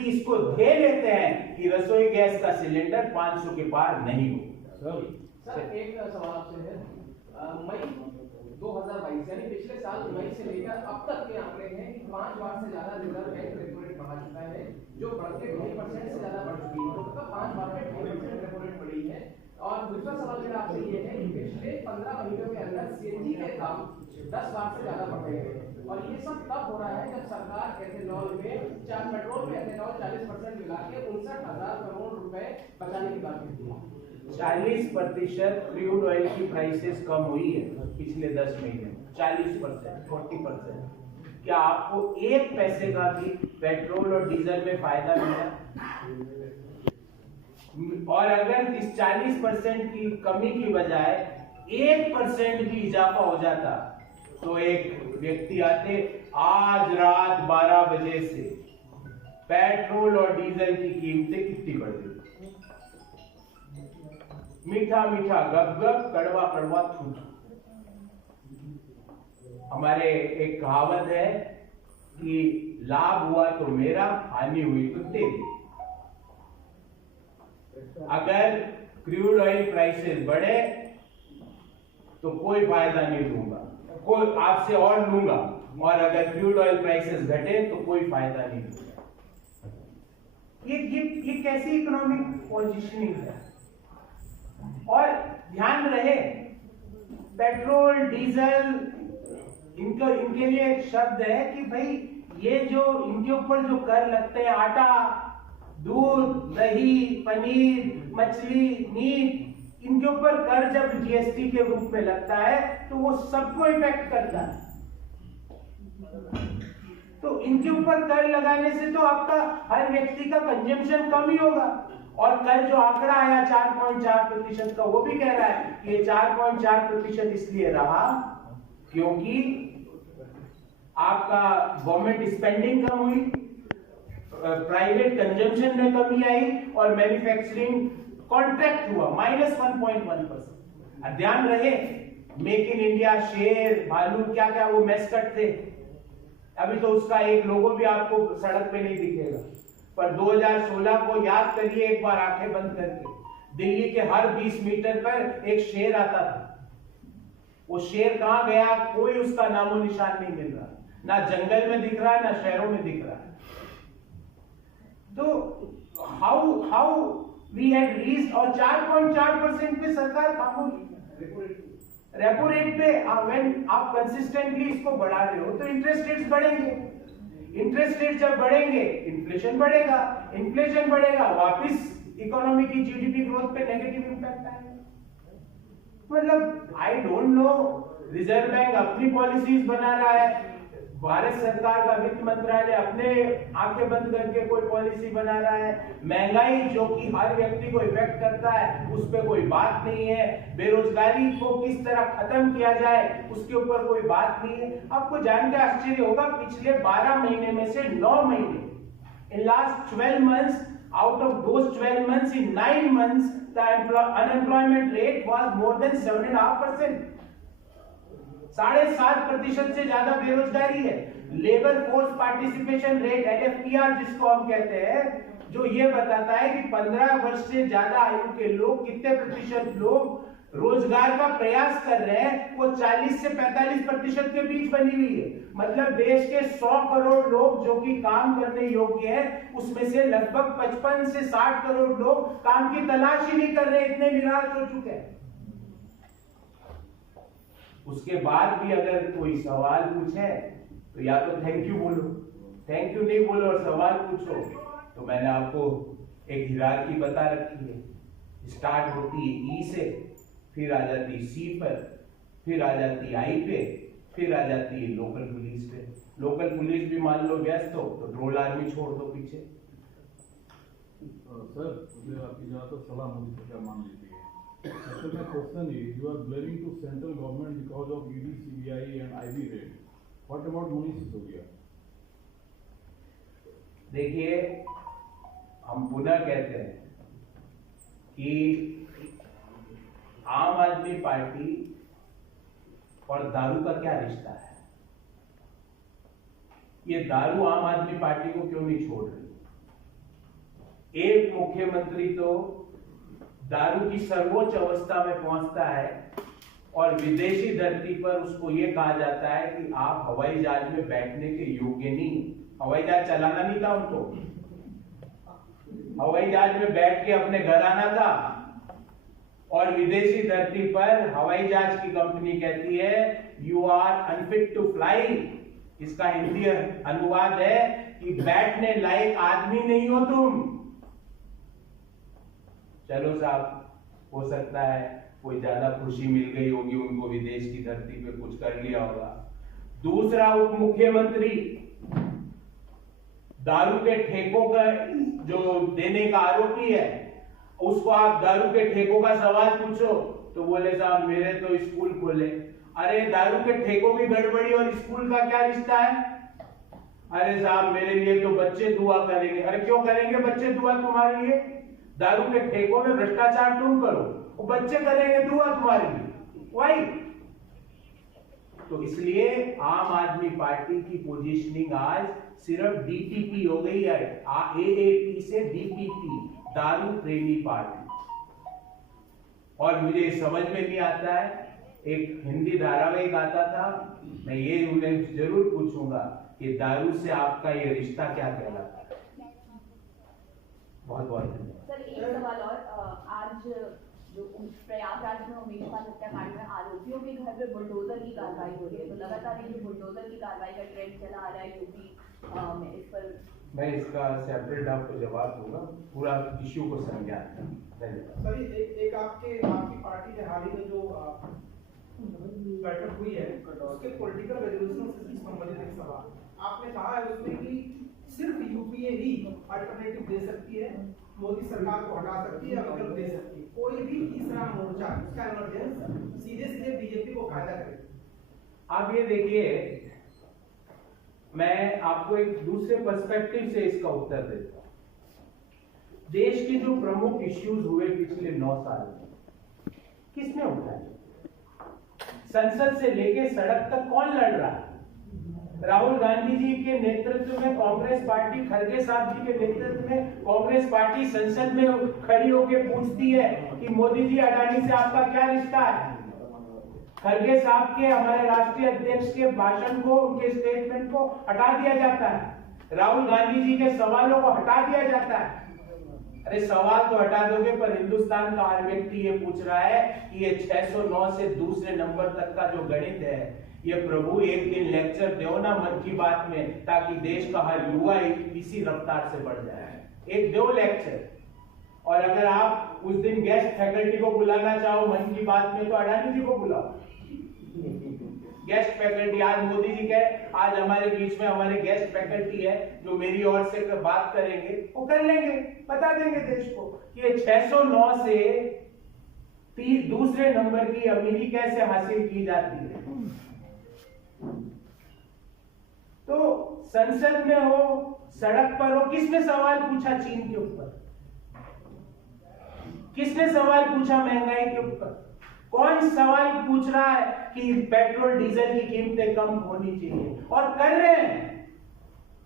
भी इसको ध्येय लेते हैं कि रसोई गैस का सिलेंडर 500 के पार नहीं हो। सर एक सवाल आपसे है, मई 2022 यानी पिछले साल मई से लेकर अब तक के आंकड़े हैं कि 5 बार से ज्यादा रिजर्व बैंक रेपो रेट बढ़ा चुका है, जो बढ़ के 2% से ज्यादा बढ़ चुकी है, मतलब 5 बार में 2% रेपो रेट बढ़ी है। और दूसरा सवाल मेरा आपसे ये है कि पिछले 15 महीनों के अंदर सीएनजी के दाम 10 बार से ज्यादा बढ़ गए हैं, और ये सब तब हो रहा है जब सरकार एथेनॉल में पेट्रोल में एथेनॉल 40% मिला के 59,000 करोड़ रुपए बचाने की बात कहती है। 40% क्रूड ऑयल की प्राइसेस कम हुई है पिछले 10 महीने, 40%, 40%। क्या आपको 1 पैसे का भी पेट्रोल और डीजल में फायदा मिला? और अगर इस 40% की कमी की बजाय 1% भी इजाफा हो जाता तो एक व्यक्ति आते आज रात 12 बजे से पेट्रोल और डीजल की कीमतें कितनी बढ़ गई, मीठा मीठा गप गप, कड़वा कड़वा थू। हमारे एक कहावत है कि लाभ हुआ तो मेरा, हानि हुई तो तेरी। अगर क्रूड ऑयल प्राइसेस बढ़े तो कोई फायदा नहीं दूंगा, कोई आपसे और लूंगा, और अगर क्रूड ऑयल प्राइसेस घटे तो कोई फायदा नहीं दूंगा। ये कैसी इकोनॉमिक पोजीशनिंग है? और ध्यान रहे, पेट्रोल डीजल इनके लिए एक शब्द है कि भाई ये जो इनके ऊपर जो कर लगते हैं, आटा, दूध, दही, पनीर, मछली, मीट, इनके ऊपर कर जब जीएसटी के रूप में लगता है तो वो सबको इफेक्ट करता है। तो इनके ऊपर कर लगाने से तो आपका हर व्यक्ति का कंजम्पशन कम ही होगा। और कल जो आंकड़ा आया 4.4% का, वो भी कह रहा है कि ये 4.4% इसलिए रहा क्योंकि आपका गवर्नमेंट स्पेंडिंग कम हुई, प्राइवेट कंजम्पशन में कमी आई, और मैन्युफैक्चरिंग कॉन्ट्रैक्ट हुआ -1.1%। ध्यान रहे, मेक इन इंडिया, शेर, भालू, क्या क्या वो मैस्कट थे, अभी तो उसका एक लोगो भी आपको सड़क पे नहीं दिखेगा। पर 2016 को याद करिए एक बार आंखें बंद करके, दिल्ली के हर 20 मीटर पर एक शेर आता था। वो शेर कहां गया, कोई उसका नामो निशान नहीं मिल रहा, ना जंगल में दिख रहा है ना शहरों में दिख रहा है। तो हाउ वी हैड रीच्ड, और 4.4% पे सरकार खामोश। रेपो रेट पे व्हेन आप कंसिस्टेंटली इसको बढ़ा रहे हो तो इंटरेस्ट रेट्स बढ़ेंगे, इंटरेस्ट रेट जब बढ़ेंगे इन्फ्लेशन बढ़ेगा, इन्फ्लेशन बढ़ेगा, वापस इकोनॉमी की जीडीपी ग्रोथ पे नेगेटिव इंपैक्ट आएगा। मतलब I don't know, reserve bank अपनी पॉलिसीज बना रहा है, भारत सरकार का वित्त मंत्रालय अपने आंखें बंद करके कोई पॉलिसी बना रहा है, महंगाई जो कि हर व्यक्ति को इफेक्ट करता है उस पर कोई बात नहीं है, बेरोजगारी को किस तरह खत्म किया जाए उसके ऊपर कोई बात नहीं है। आपको जान के आश्चर्य होगा, पिछले 12 महीने में से 9 महीने, in last 12 months, out of those 12 months, in 9 months the unemployment rate was more than 7.5%। 7.5% से ज्यादा बेरोजगारी है। Labour force participation rate LFPR जिसको हम कहते हैं, जो ये बताता है कि 15 वर्ष से ज्यादा आयु के लोग कितने प्रतिशत लोग रोजगार का प्रयास कर रहे हैं, वो 40 से 45% के बीच बनी हुई है। मतलब देश के 100 करोड़ लोग जो कि काम करने योग्य है, उसमें से लगभग 55 से 60 करोड़ लोग काम की तलाश ही नहीं कर रहे, इतने निराश हो चुके हैं। उसके बाद भी अगर कोई सवाल पूछे तो या तो थैंक यू बोलो, थैंक यू नहीं बोलो और सवाल पूछो, तो मैंने आपको एक हिरार्की बता रखी है। स्टार्ट होती है ई से, फिर आ जाती है सी पर, फिर आ जाती है आई पे, फिर आ जाती है लोकल पुलिस पे। लोकल पुलिस भी मान लो व्यस्त हो तो ड्रोन आर्मी छोड़ दो पीछे। सर, मुझे आपकी जहाँ तक सलाह मोदी सरकार मान लेती है। So my question is, you are blaming to central government because of ED, CBI and IB raid. What about Manish Sisodia? देखिए, हम पुनः कहते हैं कि आम आदमी पार्टी और दारू का क्या रिश्ता है? ये दारू आम आदमी पार्टी को क्यों नहीं छोड़ रही? एक मुख्यमंत्री तो दारू की सर्वोच्च अवस्था में पहुंचता है और विदेशी धरती पर उसको ये कहा जाता है कि आप हवाई जहाज में बैठने के योग्य नहीं। हवाई जहाज चलाना नहीं था उनको, हवाई जहाज में बैठ के अपने घर आना था। और विदेशी धरती पर हवाई जहाज की कंपनी कहती है you are unfit to fly. इसका हिंदी अनुवाद है कि बैठने लायक आदमी नहीं हो तुम। चलो साहब, हो सकता है कोई ज्यादा खुशी मिल गई होगी उनको, विदेश की धरती पे कुछ कर लिया होगा। दूसरा उप मुख्यमंत्री दारू के ठेकों का जो देने का आरोपी है, उसको आप दारू के ठेकों का सवाल पूछो तो बोले साहब मेरे तो स्कूल खोले। अरे दारू के ठेकों की गड़बड़ी और स्कूल का क्या रिश्ता है? अरे साहब मेरे लिए तो बच्चे दुआ करेंगे। अरे क्यों करेंगे बच्चे दुआ तुम्हारे लिए? दारू के ठेकों में भ्रष्टाचार तुम करो, वो बच्चे करेंगे दुआ तुम्हारे लिए। वाई? तो इसलिए आम आदमी पार्टी की पोजीशनिंग आज सिर्फ डीपीपी हो गई है, एएपी से डीपीपी, दारू प्रेमी पार्टी। और मुझे समझ में नहीं आता है, एक हिंदी धारावाहिक आता था, मैं ये उन्हें जरूर पूछूंगा कि दारू से आपका ये रिश्ता क्या कहलाता है। बहुत बहुत धन्यवाद। सर एक सवाल और, आज जो प्रयागराज में उमेश पाल हत्याकांड में आरोपियों के घर पे बुलडोजर की कार्रवाई हो रही है, तो लगातार ये बुलडोजर की कार्रवाई का ट्रेंड चला आ रहा है यूपी में। इस पर मैं इसका सेपरेट आपको जवाब दूंगा, पूरा इश्यू को समझा। धन्यवाद। सर एक आपकी पार्टी के हाल ही में जो बैठक हुई है उसके पॉलिटिकल रेजोल्यूशन से संबंधित एक सवाल आपने कहा है उसमें कि सिर्फ यूपीए ही अल्टरनेटिव दे सकती है, मोदी सरकार को हटा सकती है, विकल्प दे सकती है। कोई भी तीसरा मोर्चा इसका इमरजेंस सीधे बीजेपी को फायदा करे। आप ये देखिए, मैं आपको एक दूसरे पर्सपेक्टिव से इसका उत्तर देता हूं। देश के जो प्रमुख इश्यूज हुए पिछले 9 साल में किसने उठाए? संसद से लेके सड़क तक कौन लड़ रहा है? राहुल गांधी जी के नेतृत्व में कांग्रेस पार्टी, खड़गे साहब जी के नेतृत्व में कांग्रेस पार्टी संसद में खड़ी होकर पूछती है कि मोदी जी अडानी से आपका क्या रिश्ता है? खड़गे साहब के, हमारे राष्ट्रीय अध्यक्ष के भाषण को, उनके स्टेटमेंट को हटा दिया जाता है। राहुल गांधी जी के सवालों को हटा दिया जाता है। अरे सवाल तो हटा दोगे, पर हिंदुस्तान का हर व्यक्ति ये पूछ रहा है कि ये 609 से दूसरे नंबर तक का जो गणित है, ये प्रभु एक दिन लेक्चर दो ना मन की बात में, ताकि देश का हर युवा इसी रफ्तार से बढ़ जाए। एक दो लेक्चर। और अगर आप उस दिन गेस्ट फैकल्टी को बुलाना चाहो मन की बात में, तो अडानी जी को बुलाओ। गेस्ट फैकल्टी, आज मोदी जी के, आज हमारे बीच में हमारे गेस्ट फैकल्टी है जो मेरी ओर से बात करेंगे, वो कर लेंगे, बता देंगे देश को कि ये 609 से दूसरे नंबर की अमीरी कैसे हासिल की जाती है। तो संसद में हो, सड़क पर हो, किसने सवाल पूछा चीन के ऊपर? किसने सवाल पूछा महंगाई के ऊपर? कौन सवाल पूछ रहा है कि पेट्रोल डीजल की कीमतें कम होनी चाहिए? और कर रहे हैं।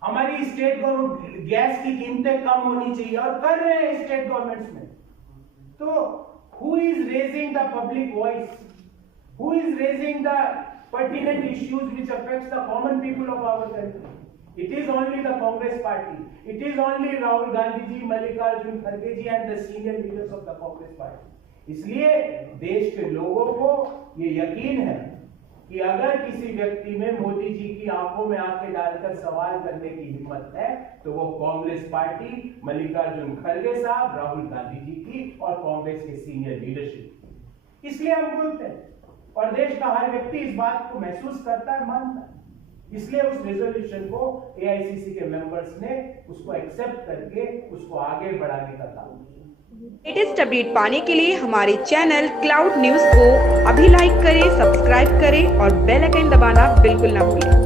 हमारी स्टेट गवर्नमेंट, गैस की कीमतें कम होनी चाहिए, और कर रहे हैं स्टेट गवर्नमेंट्स में। तो who is raising the public voice? Who is raising the pertinent issues which affects the common people of our country? It is only the Congress party. It is only Rahul Gandhi ji, Mallikarjun Kharge ji and the senior leaders of the Congress party. इसलिए देश के लोगों को ये यकीन है कि अगर किसी व्यक्ति में मोदी जी की आंखों में आंखें डालकर सवाल करने की हिम्मत है, तो वो कांग्रेस पार्टी, मल्लिकार्जुन खड़गे साहब, राहुल गांधी जी की और कांग्रेस के सीनियर लीडरशिप। इसलिए हम बोलते हैं, और देश का हर व्यक्ति इस बात को महसूस करता है, मानता है। इसलिए उस रेजोल्यूशन को एआईसीसी के मेंबर्स ने उसको एक्सेप्ट करके उसको आगे बढ़ाने का काम किया। लेटेस्ट अपडेट पाने के लिए हमारे चैनल क्लाउड न्यूज को अभी लाइक करें, सब्सक्राइब करें और बेल आइकन दबाना बिल्कुल ना भूलें।